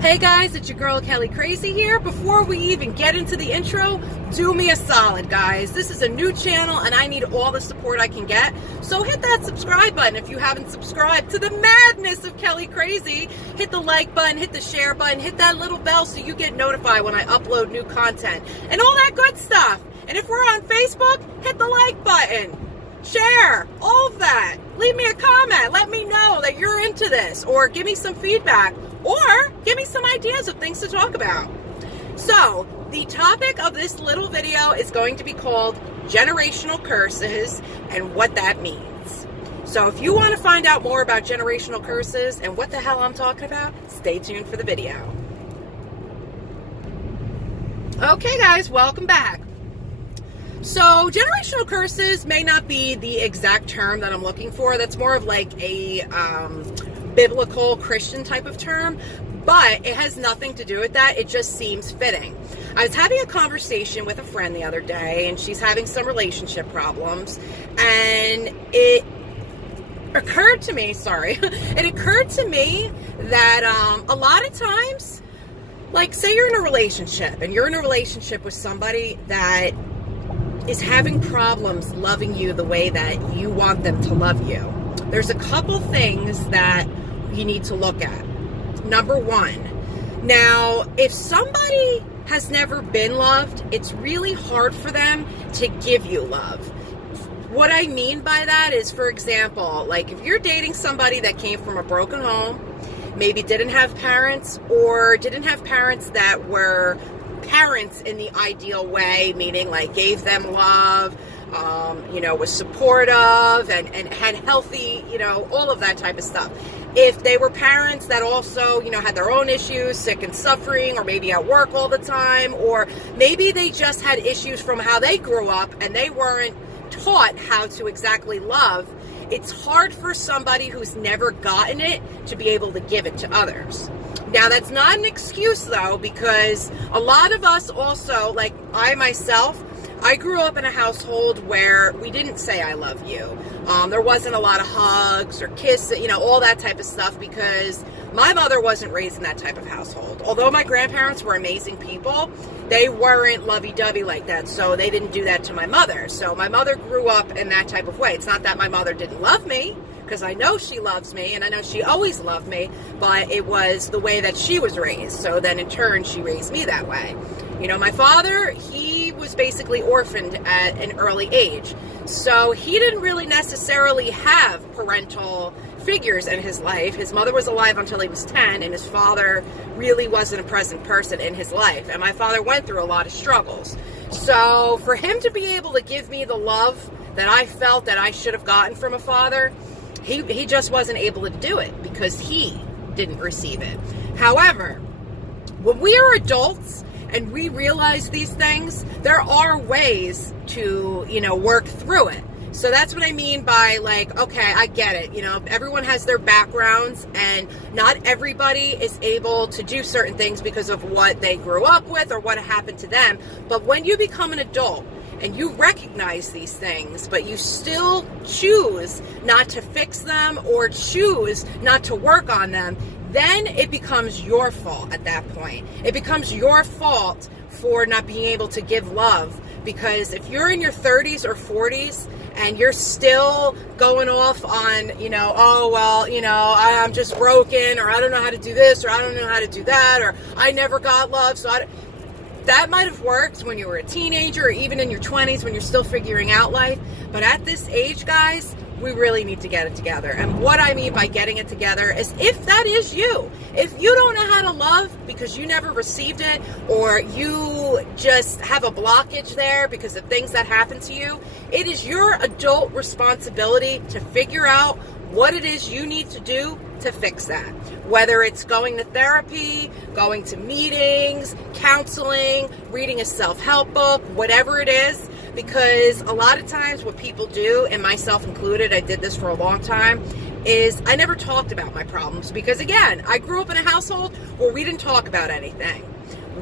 Hey guys, it's your girl Kelly Crazy here. Before we even get into the intro, do me a solid, guys. This is a new channel and I need all the support I can get. So hit that subscribe button if you haven't subscribed to the madness of Kelly Crazy. Hit the like button, hit the share button, hit that little bell so you get notified when I upload new content and all that good stuff. And if we're on Facebook, hit the like button. Share, all of that. Leave me a comment. Let me know that you're into this, or give me some feedback, or give me some ideas of things to talk about. So, the topic of this little video is going to be called generational curses and what that means. So, if you want to find out more about generational curses and what the hell I'm talking about, stay tuned for the video. Okay, guys, welcome back. So, generational curses may not be the exact term that I'm looking for. That's more of like a biblical Christian type of term, but it has nothing to do with that. It just seems fitting. I was having a conversation with a friend the other day, and she's having some relationship problems, and it occurred to me that a lot of times, like, say you're in a relationship, and you're in a relationship with somebody that is having problems loving you the way that you want them to love you. There's a couple things that you need to look at. Number one, now, if somebody has never been loved, it's really hard for them to give you love. What I mean by that is, for example, like if you're dating somebody that came from a broken home, maybe didn't have parents, or didn't have parents that were parents in the ideal way, meaning like gave them love, was supportive and had healthy, all of that type of stuff. If they were parents that also, had their own issues, sick and suffering, or maybe at work all the time, or maybe they just had issues from how they grew up and they weren't taught how to exactly love, it's hard for somebody who's never gotten it to be able to give it to others. Now, that's not an excuse, though, because a lot of us also, like I myself, I grew up in a household where we didn't say I love you. There wasn't a lot of hugs or kisses, all that type of stuff, because my mother wasn't raised in that type of household. Although my grandparents were amazing people, they weren't lovey-dovey like that, so they didn't do that to my mother. So my mother grew up in that type of way. It's not that my mother didn't love me, because I know she loves me, and I know she always loved me, but it was the way that she was raised. So then in turn, she raised me that way. My father, he was basically orphaned at an early age. So he didn't really necessarily have parental figures in his life. His mother was alive until he was 10, and his father really wasn't a present person in his life. And my father went through a lot of struggles. So for him to be able to give me the love that I felt that I should have gotten from a father, he just wasn't able to do it because he didn't receive it. However, when we are adults and we realize these things, there are ways to, work through it. So that's what I mean by, like, okay, I get it. Everyone has their backgrounds, and not everybody is able to do certain things because of what they grew up with or what happened to them. But when you become an adult and you recognize these things, but you still choose not to fix them or choose not to work on them, then it becomes your fault at that point. It becomes your fault for not being able to give love. Because if you're in your 30s or 40s and you're still going off on, I'm just broken, or I don't know how to do this, or I don't know how to do that, or I never got love, so that might have worked when you were a teenager, or even in your 20s when you're still figuring out life. But at this age, guys, we really need to get it together. And what I mean by getting it together is, if that is you, if you don't know how to love because you never received it, or you just have a blockage there because of things that happen to you, it is your adult responsibility to figure out what it is you need to do to fix that. Whether it's going to therapy, going to meetings, counseling, reading a self-help book, whatever it is. Because a lot of times what people do, and myself included, I did this for a long time, is I never talked about my problems. Because again, I grew up in a household where we didn't talk about anything.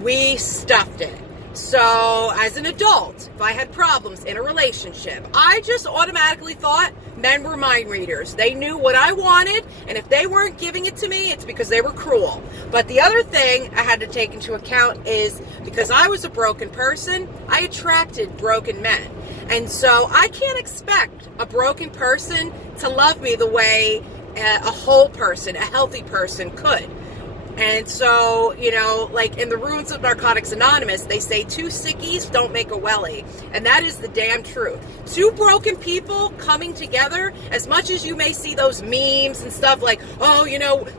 We stuffed it. So as an adult, if I had problems in a relationship, I just automatically thought men were mind readers. They knew what I wanted, and if they weren't giving it to me, it's because they were cruel. But the other thing I had to take into account is because I was a broken person, I attracted broken men. And so I can't expect a broken person to love me the way a whole person, a healthy person could. And so, like in the ruins of Narcotics Anonymous, they say 2 sickies don't make a wellie. And that is the damn truth. 2 broken people coming together, as much as you may see those memes and stuff like,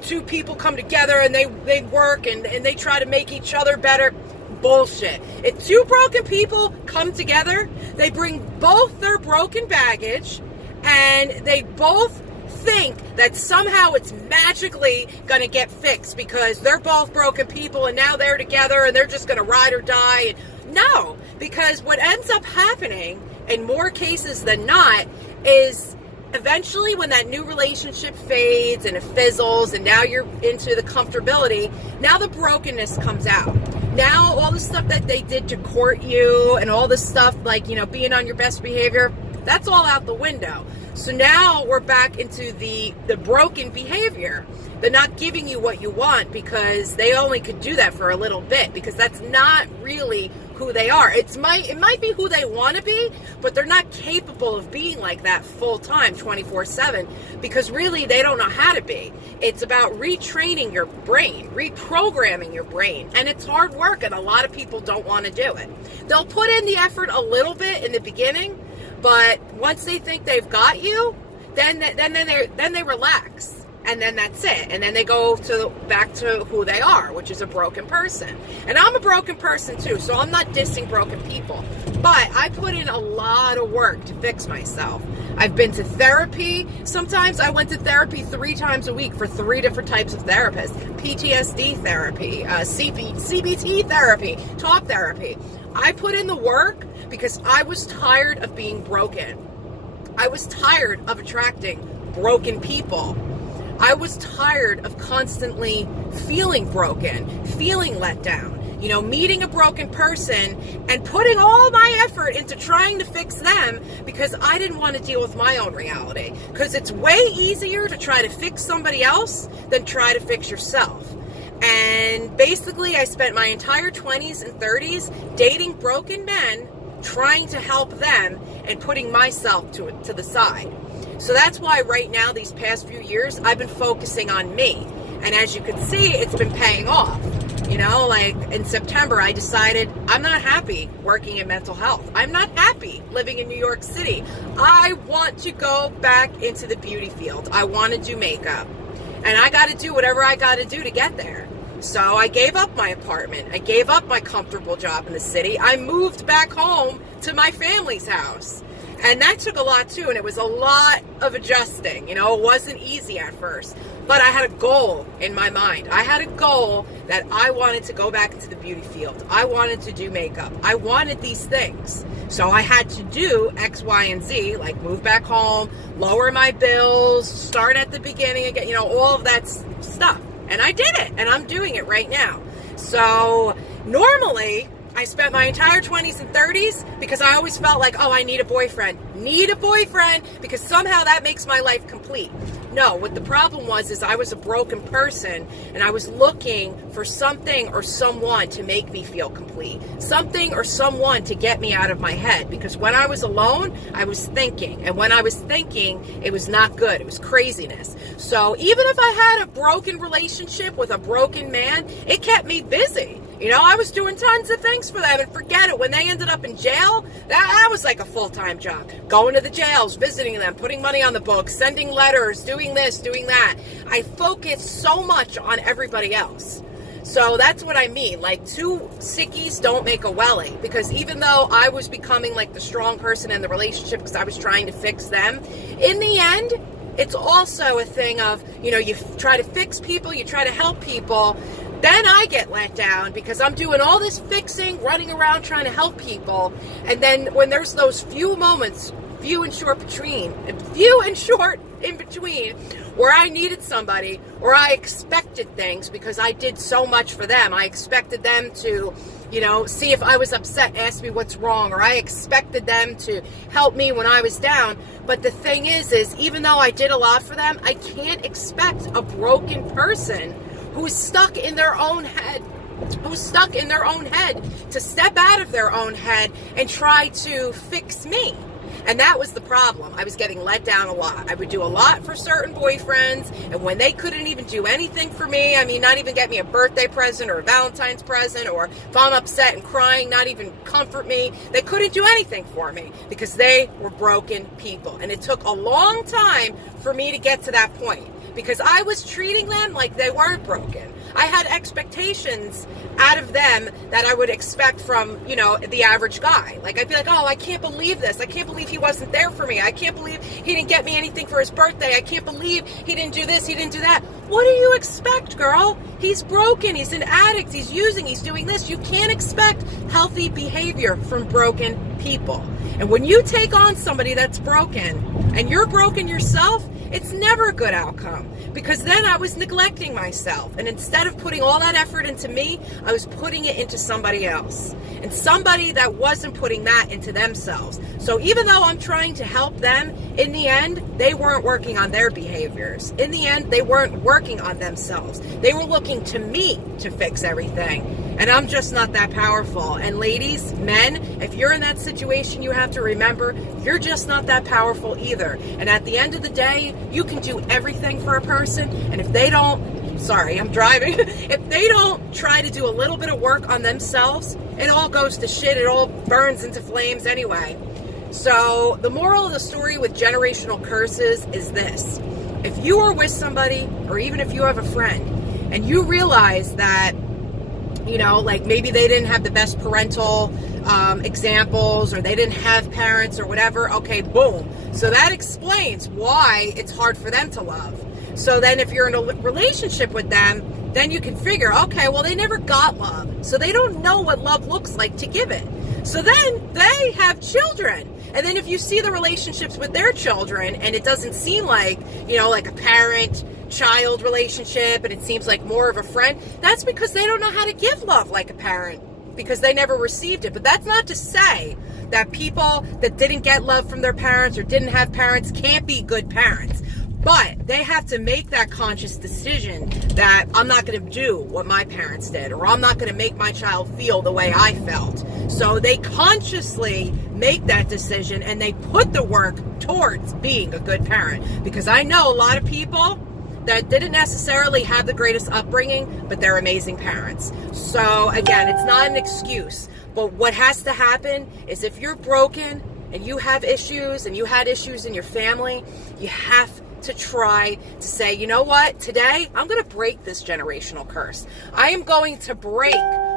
2 people come together and they work and they try to make each other better. Bullshit. If 2 broken people come together, they bring both their broken baggage and they both think that somehow it's magically going to get fixed because they're both broken people and now they're together and they're just going to ride or die. No, because what ends up happening in more cases than not is eventually when that new relationship fades and it fizzles and now you're into the comfortability, now the brokenness comes out. Now all the stuff that they did to court you and all the stuff like, being on your best behavior, that's all out the window. So now we're back into the broken behavior. They're not giving you what you want because they only could do that for a little bit because that's not really who they are. It might be who they want to be, but they're not capable of being like that full time, 24/7, because really they don't know how to be. It's about retraining your brain, reprogramming your brain, and it's hard work, and a lot of people don't want to do it. They'll put in the effort a little bit in the beginning, but once they think they've got you, then they relax. And then that's it. And then they go back to who they are, which is a broken person. And I'm a broken person too, so I'm not dissing broken people. But I put in a lot of work to fix myself. I've been to therapy. Sometimes I went to therapy 3 times a week for 3 different types of therapists. PTSD therapy, CBT therapy, talk therapy. I put in the work because I was tired of being broken. I was tired of attracting broken people. I was tired of constantly feeling broken, feeling let down, meeting a broken person and putting all my effort into trying to fix them because I didn't want to deal with my own reality. Because it's way easier to try to fix somebody else than try to fix yourself. And basically, I spent my entire 20s and 30s dating broken men, trying to help them and putting myself to the side. So that's why right now, these past few years, I've been focusing on me. And as you can see, it's been paying off. Like in September, I decided I'm not happy working in mental health. I'm not happy living in New York City. I want to go back into the beauty field. I want to do makeup. And I got to do whatever I got to do to get there. So I gave up my apartment. I gave up my comfortable job in the city. I moved back home to my family's house. And that took a lot too, and it was a lot of adjusting. It wasn't easy at first. But I had a goal in my mind. I had a goal that I wanted to go back into the beauty field. I wanted to do makeup. I wanted these things. So I had to do X, Y, and Z, like move back home, lower my bills, start at the beginning again, all of that stuff. And I did it, and I'm doing it right now. So normally, I spent my entire 20s and 30s because I always felt like, I need a boyfriend. Need a boyfriend because somehow that makes my life complete. No, what the problem is I was a broken person and I was looking for something or someone to make me feel complete. Something or someone to get me out of my head because when I was alone, I was thinking. And when I was thinking, it was not good. It was craziness. So even if I had a broken relationship with a broken man, it kept me busy. I was doing tons of things for them, and forget it. When they ended up in jail, that was like a full-time job. Going to the jails, visiting them, putting money on the books, sending letters, doing this, doing that. I focused so much on everybody else. So that's what I mean. Like 2 sickies don't make a wellie. Because even though I was becoming like the strong person in the relationship because I was trying to fix them, in the end, it's also a thing of, you try to fix people, you try to help people. Then I get let down because I'm doing all this fixing, running around trying to help people. And then when there's those few moments, few and short in between where I needed somebody or I expected things because I did so much for them. I expected them to, see if I was upset, ask me what's wrong, or I expected them to help me when I was down. But the thing is even though I did a lot for them, I can't expect a broken person who's stuck in their own head to step out of their own head and try to fix me. And that was the problem. I was getting let down a lot. I would do a lot for certain boyfriends, and when they couldn't even do anything for me, not even get me a birthday present or a Valentine's present, or if I'm upset and crying, not even comfort me, they couldn't do anything for me because they were broken people. And it took a long time for me to get to that point because I was treating them like they weren't broken. I had expectations out of them that I would expect from, the average guy. Like, I'd be like, oh, I can't believe this. I can't believe he wasn't there for me. I can't believe he didn't get me anything for his birthday. I can't believe he didn't do this, he didn't do that. What do you expect, girl? He's broken. He's an addict. He's using. He's doing this. You can't expect healthy behavior from broken people. And when you take on somebody that's broken and you're broken yourself, it's never a good outcome because then I was neglecting myself. And instead of putting all that effort into me, I was putting it into somebody else and somebody that wasn't putting that into themselves. So even though I'm trying to help them, in the end, they weren't working on their behaviors. In the end, they weren't working on themselves. They were looking to me to fix everything. And I'm just not that powerful. And ladies, men, if you're in that situation, you have to remember you're just not that powerful either. And at the end of the day, you can do everything for a person. And if they don't, sorry, I'm driving. If they don't try to do a little bit of work on themselves, it all goes to shit. It all burns into flames anyway. So the moral of the story with generational curses is this. If you are with somebody, or even if you have a friend, and you realize that, like maybe they didn't have the best parental examples, or they didn't have parents or whatever, okay, boom. So that explains why it's hard for them to love. So then if you're in a relationship with them, then you can figure, okay, well, they never got love. So they don't know what love looks like to give it. So then they have children. And then if you see the relationships with their children and it doesn't seem like, like a parent-child relationship and it seems like more of a friend, that's because they don't know how to give love like a parent because they never received it. But that's not to say that people that didn't get love from their parents or didn't have parents can't be good parents. But they have to make that conscious decision that I'm not going to do what my parents did, or I'm not going to make my child feel the way I felt. So they consciously make that decision and they put the work towards being a good parent. Because I know a lot of people that didn't necessarily have the greatest upbringing, but they're amazing parents. So again, it's not an excuse. But what has to happen is if you're broken and you have issues and you had issues in your family, you have to try to say, you know what, today I'm going to break this generational curse. I am going to break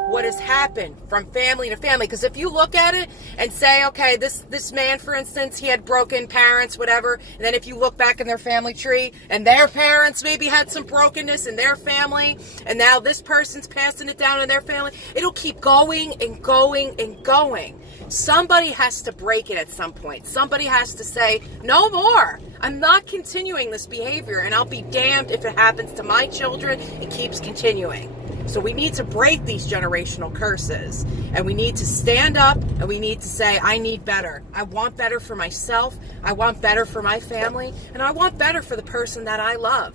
what has happened from family to family. Because if you look at it and say, okay, this man, for instance, he had broken parents, whatever, and then if you look back in their family tree and their parents maybe had some brokenness in their family, and now this person's passing it down in their family, it'll keep going and going and going. Somebody has to break it at some point. Somebody has to say, no more. I'm not continuing this behavior, and I'll be damned if it happens to my children. It keeps continuing. So we need to break these generational curses, and we need to stand up and we need to say, I need better. I want better for myself. I want better for my family, and I want better for the person that I love.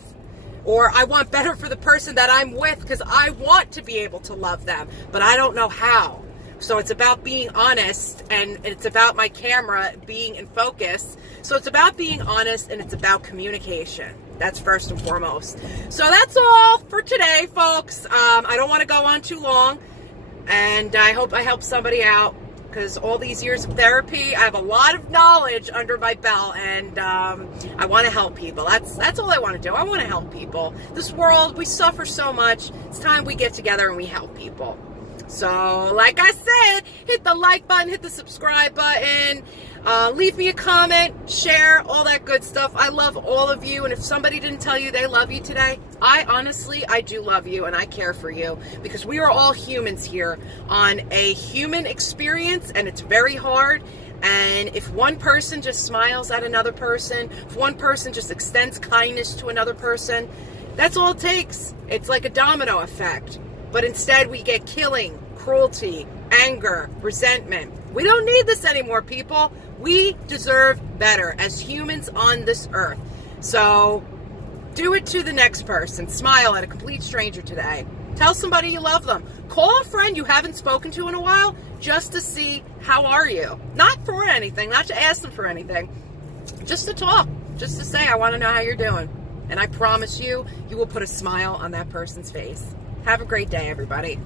Or I want better for the person that I'm with because I want to be able to love them, but I don't know how. So it's about being honest, and it's about my camera being in focus. So it's about being honest, and it's about communication. That's first and foremost. So that's all for today, folks. I don't want to go on too long, and I hope I help somebody out, because all these years of therapy, I have a lot of knowledge under my belt, and I want to help people. That's all I want to do. I want to help people. This world, we suffer so much. It's time we get together and we help people. So, like I said, hit the like button, hit the subscribe button, leave me a comment, share, all that good stuff. I love all of you, and if somebody didn't tell you they love you today, I do love you, and I care for you, because we are all humans here on a human experience, and it's very hard, And if one person just smiles at another person, if one person just extends kindness to another person, that's all it takes. It's like a domino effect. But instead we get killing, cruelty, anger, resentment. We don't need this anymore, people. We deserve better as humans on this earth. So do it to the next person. Smile at a complete stranger today. Tell somebody you love them. Call a friend you haven't spoken to in a while just to see how are you. Not for anything, not to ask them for anything. Just to talk. Just to say, I want to know how you're doing. And I promise you, you will put a smile on that person's face. Have a great day, everybody.